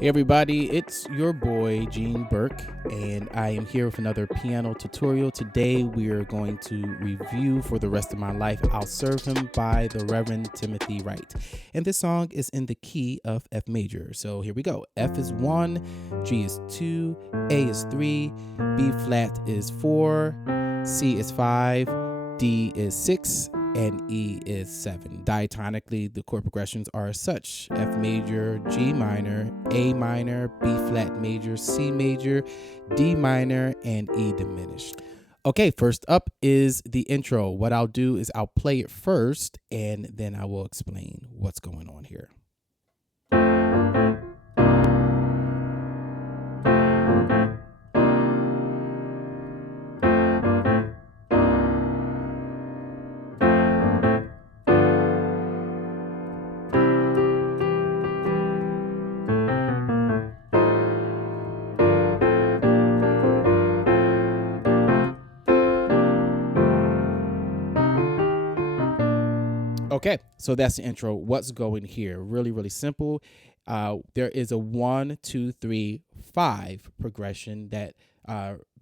Hey everybody, it's your boy Gene Burke, and I am here with another piano tutorial. Today we are going to review For the Rest of My Life, I'll Serve Him by the Reverend Timothy Wright. And this song is in the key of F major. So here we go. F is 1, G is 2, A is 3, B flat is 4, C is 5, D is 6, and E is 7. Diatonically, the chord progressions are as such: F major, G minor, A minor, B flat major, C major, D minor, and E diminished. Okay, first up is the intro. What I'll do is I'll play it first, and then I will explain what's going on here. Okay, so that's the intro. What's going here? Really, really simple. There is a 1, 2, 3, 5 progression that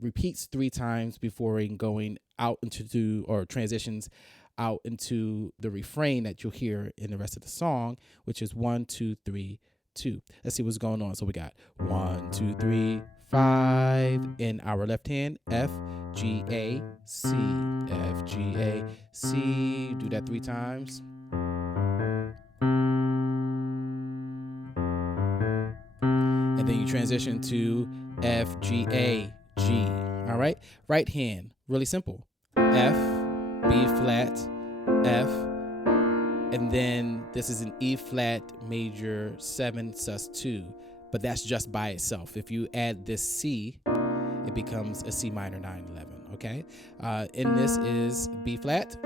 repeats 3 times before going out into or transitions out into the refrain that you'll hear in the rest of the song, which is 1, 2, 3, 2. Let's see what's going on. So we got 1, 2, 3, 5 in our left hand, F, G, A, C, F, G, A, C. Do that 3 times. And then you transition to F, G, A, G. All right. Right hand, really simple. F, B flat, F, and then this is an E flat major 7 sus 2, but that's just by itself. If you add this C, it becomes a C minor 9/11. Okay. And this is B flat,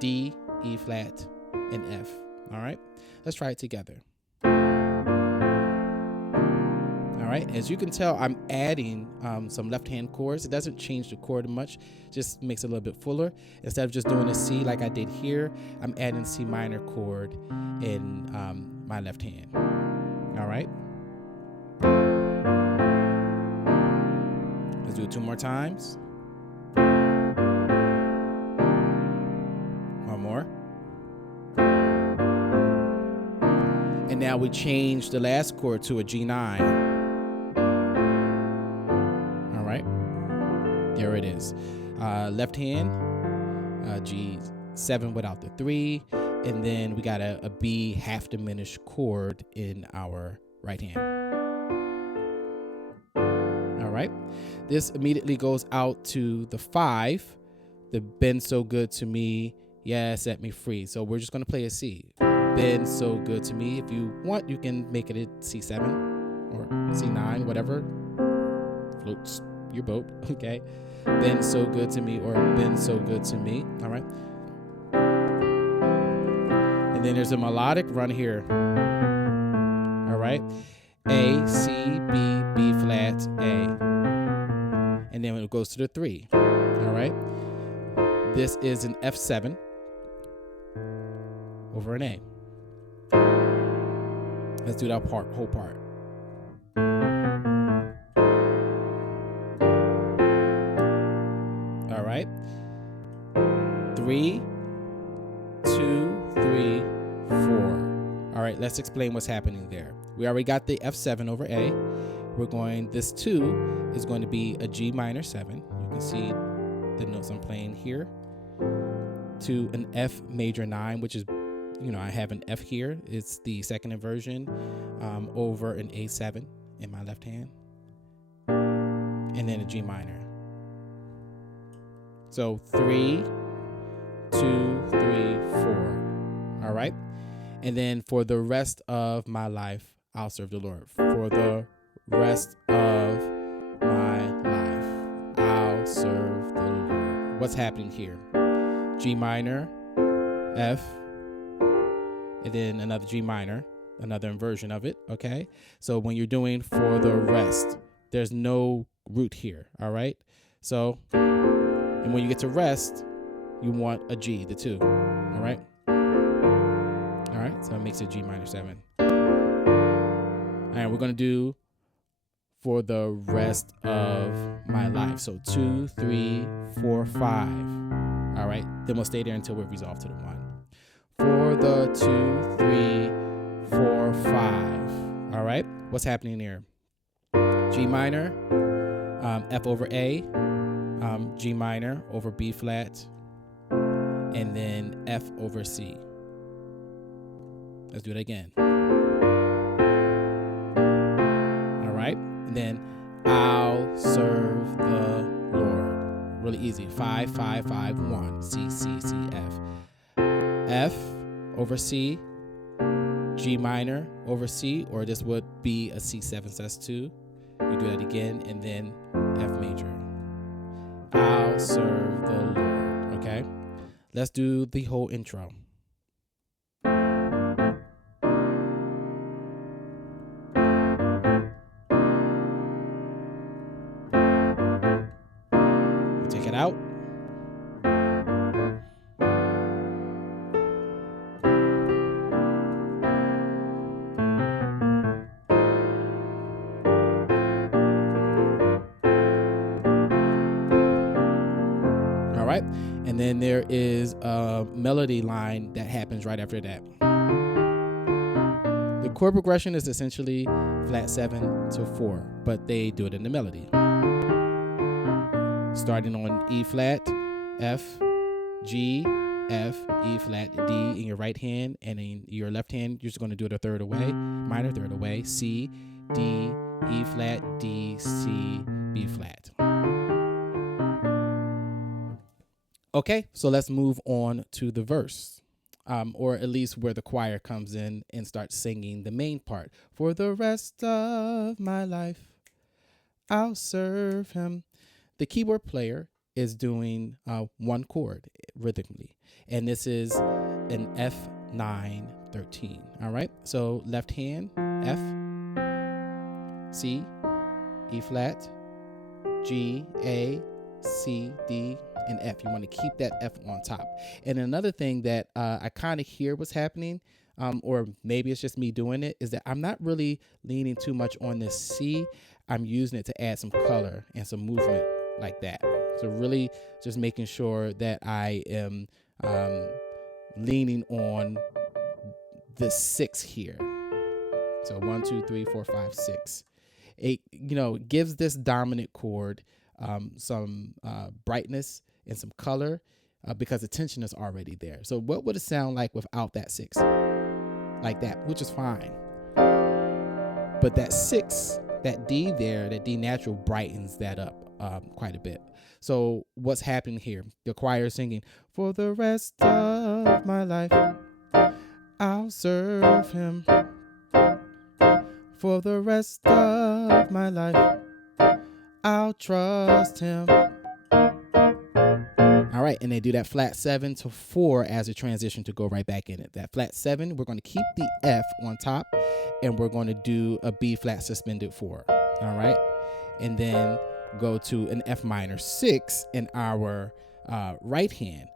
D, E flat, and F. All right. Let's try it together. All right, as you can tell, I'm adding some left-hand chords. It doesn't change the chord much, just makes it a little bit fuller. Instead of just doing a C like I did here, I'm adding C minor chord in my left hand. All right. Let's do it 2 more times. One more. And now we change the last chord to a G9. There it is. Left hand, G7 without the 3, and then we got a B half diminished chord in our right hand. All right. This immediately goes out to the 5, the Been So Good to Me, Yeah, Set Me Free. So we're just going to play a C. Been so good to me. If you want, you can make it a C7 or C9, whatever floats your boat. Okay. Been so good to me, or been so good to me. All right. And then there's a melodic run here. All right. A, C, B, B flat, A. And then it goes to the 3. All right. This is an F7 over an A. Let's do that whole part. All right. 3, 2, 3, 4. All right, let's explain what's happening there. We already got the F7 over A. This 2 is going to be a G minor 7. You can see the notes I'm playing here. To an F major 9, which is, I have an F here. It's the second inversion over an A7 in my left hand. And then a G minor. So 3, 2, 3, 4. All right. And then for the rest of my life, I'll serve the Lord. For the rest of my life, I'll serve the Lord. What's happening here? G minor, F, and then another G minor, another inversion of it. Okay. So when you're doing for the rest, there's no root here. All right. So, and when you get to rest, you want a G, the 2. All right. All right. So it makes it G minor 7. All right, we're going to do for the rest of my life. So 2, 3, 4, 5. All right, then we'll stay there until we resolve to the 1. For the 2, 3, 4, 5. All right, what's happening here? G minor, F over A, G minor over B flat, and then F over C. Let's do it again. All right, and then I'll serve the Lord. Really easy. 5, 5, 5, 1. C, C, C, F. F over C, G minor over C, or this would be a C7 sus2. You do that again, and then F major. I'll serve the Lord. Okay, let's do the whole intro. Take it out. All right, and then there is a melody line that happens right after that. The chord progression is essentially flat 7 to 4, but they do it in the melody. Starting on E flat, F, G, F, E flat, D in your right hand, and in your left hand, you're just going to do it a third away, minor third away, C, D, E flat, D, C, B flat. Okay, so let's move on to the verse, or at least where the choir comes in and starts singing the main part. For the rest of my life, I'll serve him. The keyboard player is doing one chord rhythmically, and this is an F9-13. All right, so left hand, F, C, E flat, G, A, C, D, and F. You want to keep that F on top. And another thing that I kind of hear what's happening, or maybe it's just me doing it, is that I'm not really leaning too much on this C. I'm using it to add some color and some movement like that. So really just making sure that I am leaning on the 6 here. So 1, 2, 3, 4, 5, 6. It gives this dominant chord some brightness and some color because the tension is already there. So what would it sound like without that 6? Like that, which is fine. But that 6, that D there, that D natural brightens that up quite a bit. So what's happening here? The choir is singing, for the rest of my life, I'll serve him. For the rest of my life, I'll trust him. All right, and they do that flat 7 to 4 as a transition to go right back in it. That flat 7, we're going to keep the F on top, and we're going to do a B flat suspended 4. All right, and then go to an F minor 6 in our right hand.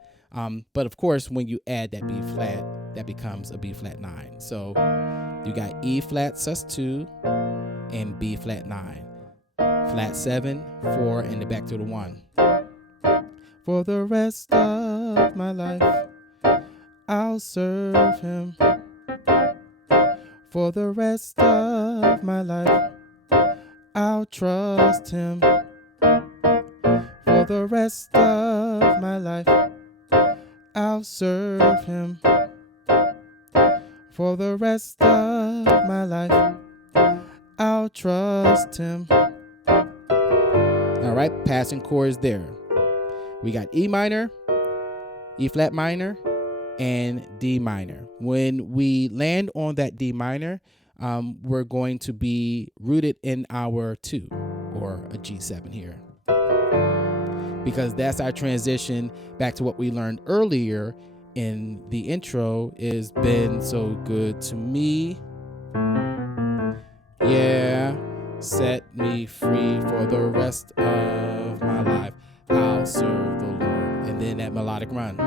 But of course, when you add that B flat, that becomes a B flat 9. So you got E flat sus2 and B flat 9. Flat 7, 4, and then back to the 1. For the rest of my life, I'll serve him. For the rest of my life, I'll trust him. For the rest of my life, I'll serve him. For the rest of my life, I'll trust him. All right, passing chords there. We got E minor, E flat minor, and D minor. When we land on that D minor, we're going to be rooted in our 2, or a G7 here, because that's our transition back to what we learned earlier in the intro, is been so good to me. Yeah, set me free for the rest of my life. I'll serve the Lord. And then that melodic run.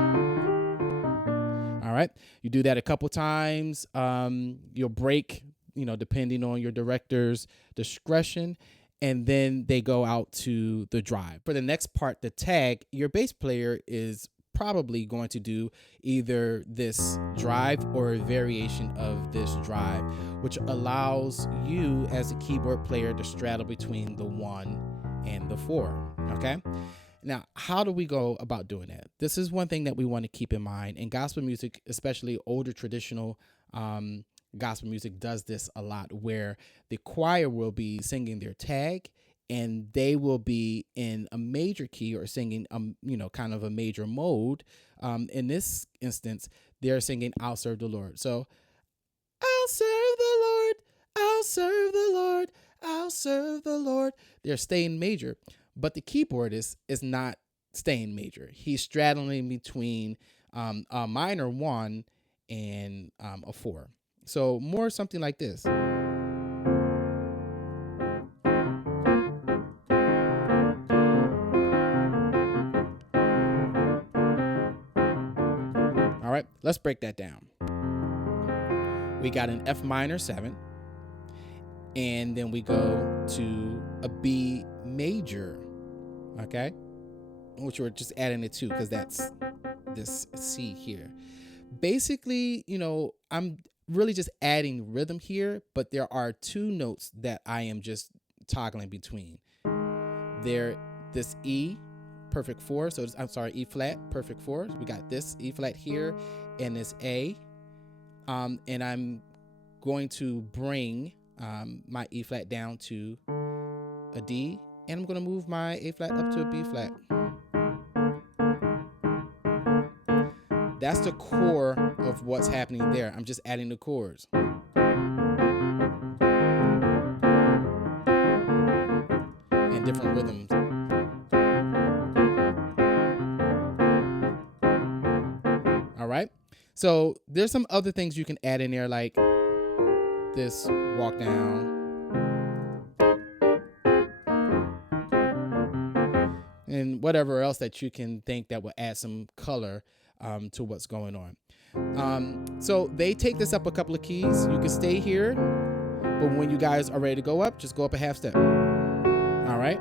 All right, you do that a couple times. You'll break depending on your director's discretion. And then they go out to the drive. For the next part, the tag, your bass player is probably going to do either this drive or a variation of this drive, which allows you as a keyboard player to straddle between the 1 and the 4. Okay. Now, how do we go about doing that? This is one thing that we want to keep in mind. In gospel music, especially older traditional gospel music, does this a lot, where the choir will be singing their tag and they will be in a major key or singing, kind of a major mode. In this instance, they're singing, "I'll serve the Lord." So, "I'll serve the Lord, I'll serve the Lord, I'll serve the Lord." They're staying major, but the keyboardist is not staying major. He's straddling between a minor 1 and a 4. So more something like this. All right, let's break that down. We got an F minor 7, and then we go to a B major, okay? Which we're just adding a 2 because that's this C here. Basically, I'm really just adding rhythm here, but there are 2 notes that I am just toggling between. This E perfect 4, so E flat perfect 4. We got this E flat here and this A, and I'm going to bring my E flat down to a D, and I'm going to move my A flat up to a B flat. That's the core of what's happening there. I'm just adding the chords. And different rhythms. All right. So there's some other things you can add in there, like this walk down. And whatever else that you can think that will add some color to what's going on. So they take this up a couple of keys. You can stay here, but when you guys are ready to go up, just go up a half step. All right.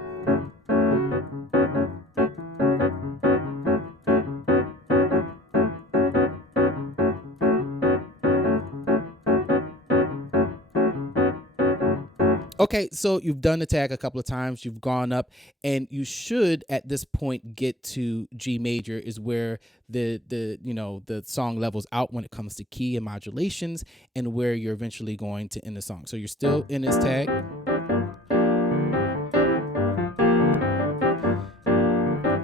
Okay, so you've done the tag a couple of times, you've gone up, and you should at this point get to G major, is where the song levels out when it comes to key and modulations, and where you're eventually going to end the song. So you're still in this tag.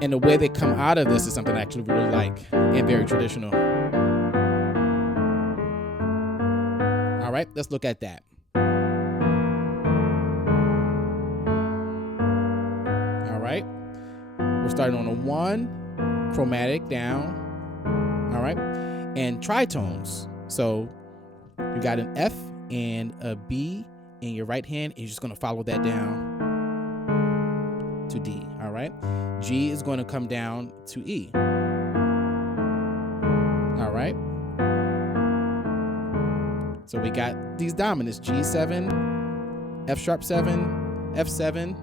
And the way they come out of this is something I actually really like and very traditional. All right, let's look at that. Right, we're starting on a 1, chromatic down. All right, and tritones. So you got an F and a B in your right hand, and you're just going to follow that down to D. All right, G is going to come down to E. All right, so we got these dominants: G7, F sharp 7, F7,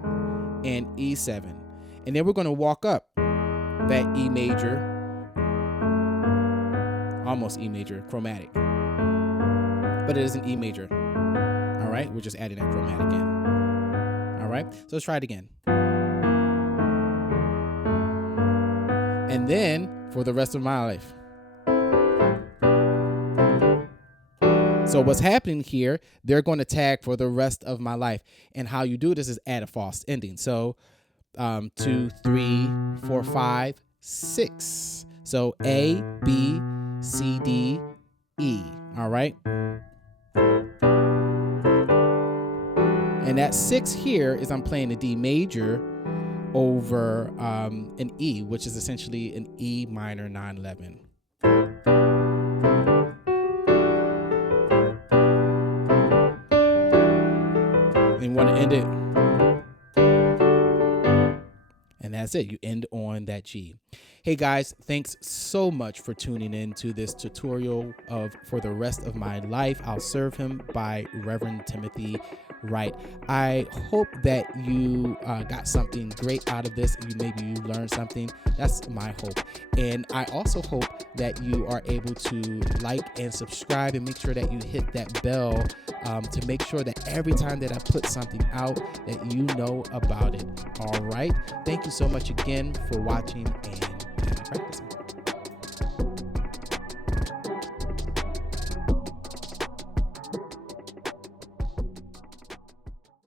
and E7. And then we're going to walk up that E major, almost E major, chromatic. But it is an E major. All right, we're just adding that chromatic in. All right, so let's try it again. And then for the rest of my life. So what's happening here, they're going to tag for the rest of my life. And how you do this is add a false ending. So 2, 3, 4, 5, 6. So A, B, C, D, E. All right. And that 6 here is I'm playing a D major over an E, which is essentially an E minor 9/11. And you want to end it. And that's it. You end on that G. Hey guys, thanks so much for tuning in to this tutorial of For the Rest of My Life, I'll Serve Him by Reverend Timothy Wright. I hope that you got something great out of this. Maybe you learned something. That's my hope. And I also hope that you are able to like and subscribe and make sure that you hit that bell to make sure that every time that I put something out that you know about it. All right. Thank you so much again for watching and happy practicing.